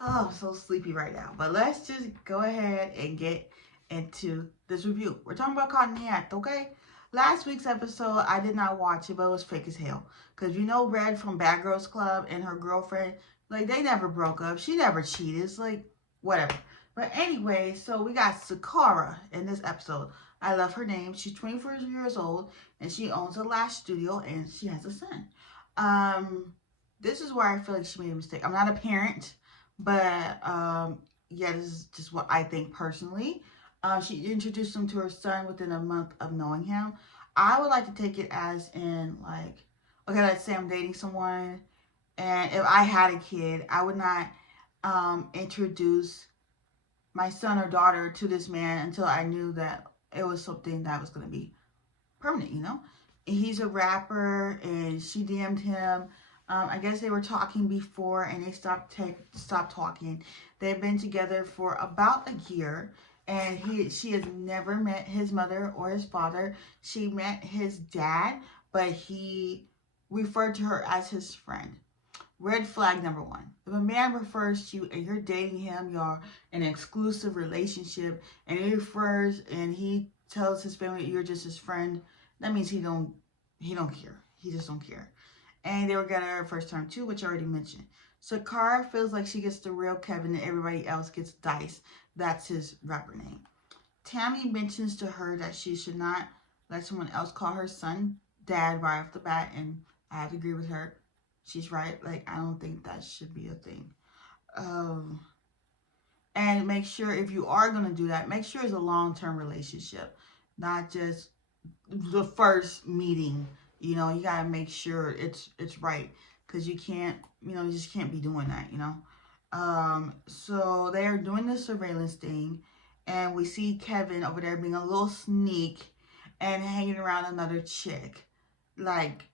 Oh, I'm so sleepy right now. But let's just go ahead and get into this review. We're talking about Cognac, okay? Last week's episode, I did not watch it, but it was fake as hell. Because you know Red from Bad Girls Club and her girlfriend, like, they never broke up. She never cheated. It's like, whatever. But anyway, so we got Sicorra in this episode. I love her name. She's 24 years old, and she owns a lash studio, and she has a son. Um, this is where I feel like she made a mistake. I'm not a parent, but yeah, this is just what I think personally. She introduced him to her son within a month of knowing him. I would like to take it as in like, okay, let's say I'm dating someone, and if I had a kid, I would not introduce my son or daughter to this man until I knew that it was something that was going to be permanent, you know? He's a rapper and she DM'd him. I guess they were talking before and they stopped talking. They've been together for about a year and she has never met his mother or his father. She met his dad, but he referred to her as his friend. Red flag number one. If a man refers to you and you're dating him, you're in an exclusive relationship, and he tells his family you're just his friend, that means he don't care. He just don't care. And they were together first time too, which I already mentioned. Sakara feels like she gets the real Kevin and everybody else gets Dice. That's his rapper name. Tammy mentions to her that she should not let someone else call her son dad right off the bat, and I have to agree with her. She's right. Like, I don't think that should be a thing. Um, and make sure if you are going to do that, make sure it's a long-term relationship, not just the first meeting. You know, you got to make sure it's right because you can't, you just can't be doing that, So they are doing the surveillance thing, and we see Kevin over there being a little sneak and hanging around another chick. Like,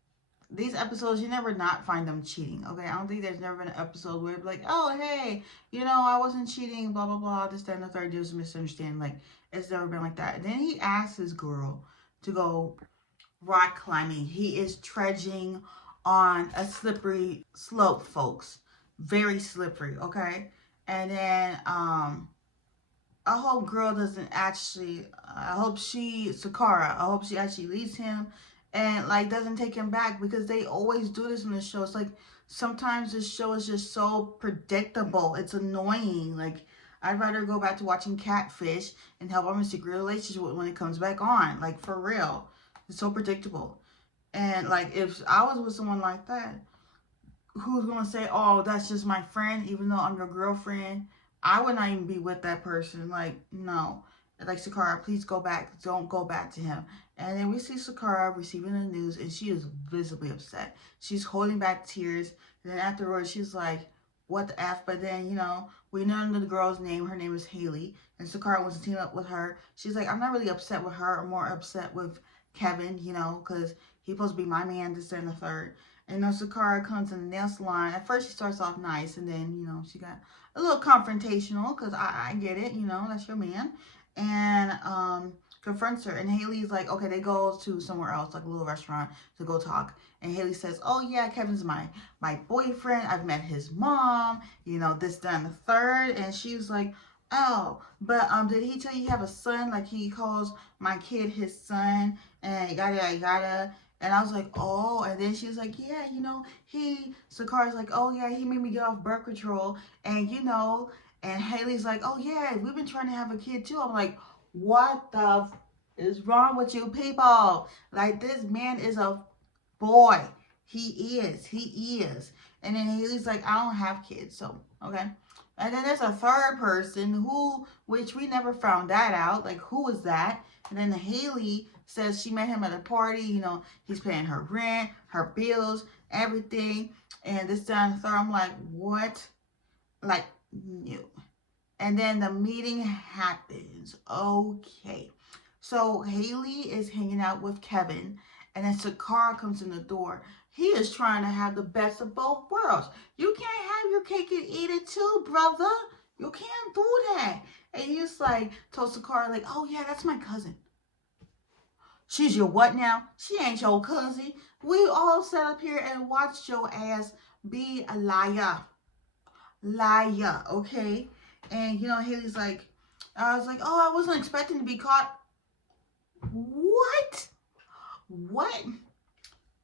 these episodes, you never not find them cheating, okay? I don't think there's never been an episode where it's like, oh, hey, I wasn't cheating, blah, blah, blah, this, that, and the third, there's a misunderstanding. Like, it's never been like that. And then he asks his girl to go rock climbing. He is trudging on a slippery slope, folks. Very slippery, okay? And then, I hope girl doesn't actually, Sakara, I hope she actually leaves him and like doesn't take him back because they always do this in the show. It's like sometimes this show is just so predictable. It's annoying. Like I'd rather go back to watching Catfish and help them in secret relationship when it comes back on. Like for real. It's so predictable. And like if I was with someone like that, who's gonna say, "Oh, that's just my friend," even though I'm your girlfriend? I would not even be with that person. Like, no. Like, Sakara, please go back. Don't go back to him. And then we see Sakara receiving the news, and she is visibly upset. She's holding back tears. And then afterwards, she's like, what the F? But then, we know the girl's name. Her name is Haley. And Sakara wants to team up with her. She's like, I'm not really upset with her. I'm more upset with Kevin, because he's supposed to be my man, this and the third. And Sakara comes in the nail salon. At first, she starts off nice, and then, she got a little confrontational, because I get it, that's your man. And confronts her. And Haley's like, okay, they go to somewhere else, like a little restaurant, to go talk. And Haley says, oh, yeah, Kevin's my boyfriend. I've met his mom, this, that, and the third. And she was like, oh, but did he tell you have a son? Like, he calls my kid his son, and yada, yada. And I was like, oh, and then she was like, yeah, Sakara's like, oh, yeah, he made me get off birth control, and, and Haley's like, oh, yeah, we've been trying to have a kid, too. I'm like, what the is wrong with you people? Like, this man is a boy. He is. And then Haley's like, I don't have kids, so, okay. And then there's a third person which we never found that out. Like, who was that? And then Haley says she met him at a party. He's paying her rent, her bills, everything. And this time, third, I'm like, what? Like, no. And then the meeting happens. Okay. So Haley is hanging out with Kevin. And then Sakara comes in the door. He is trying to have the best of both worlds. You can't have your cake and eat it too, brother. You can't do that. And he's like, told Sakara, like, oh, yeah, that's my cousin. She's your what now? She ain't your cousin. We all sat up here and watched your ass be a liar. liar, okay? And you know, Haley's like, I was like, oh, I wasn't expecting to be caught. What? What?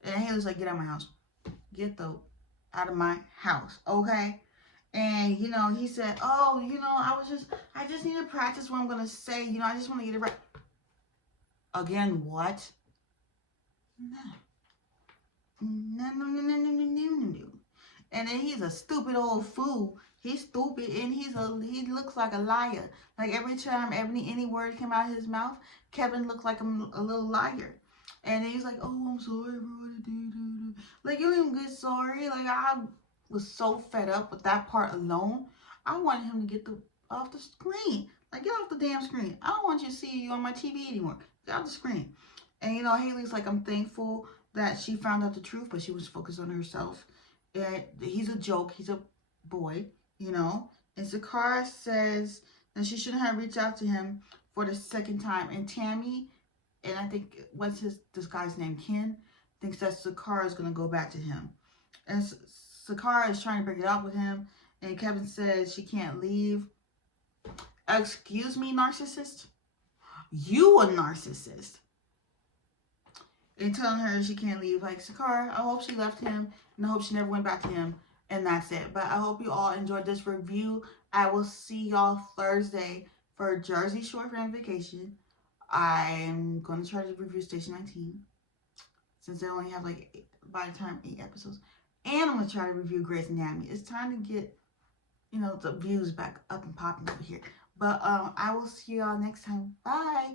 And Haley's like, get out of my house. Get the out of my house, okay? And you know, he said, oh, you know, I just need to practice what I'm gonna say. You know, I just want to get it right. Again, what? No. No, no, no, no, no, no, no, no. And then he's a stupid old fool. He's stupid and he looks like a liar. Like every time any word came out of his mouth, Kevin looked like a little liar. And then he's like, "Oh, I'm sorry for what I did." Like you didn't get sorry. Like I was so fed up with that part alone. I wanted him to get the off the screen. Like get off the damn screen. I don't want you to see you on my TV anymore. Get off the screen. And you know, Haley's like, I'm thankful that she found out the truth, but she was focused on herself. And he's a joke. He's a boy, you know. And Sakara says that she shouldn't have reached out to him for the second time. And Tammy, and I think what's this guy's name, Ken, thinks that Sakara is gonna go back to him. And Sakara is trying to break it up with him. And Kevin says she can't leave. Excuse me, narcissist. You a narcissist. And telling her she can't leave. Like, Sakara, I hope she left him, and I hope she never went back to him, and that's it. But I hope you all enjoyed this review. I will see y'all Thursday for Jersey Shore Family Vacation. I'm going to try to review Station 19, since they only have, like, by the time 8 episodes. And I'm going to try to review Grey's Anatomy. It's time to get, you know, the views back up and popping over here. But I will see y'all next time. Bye!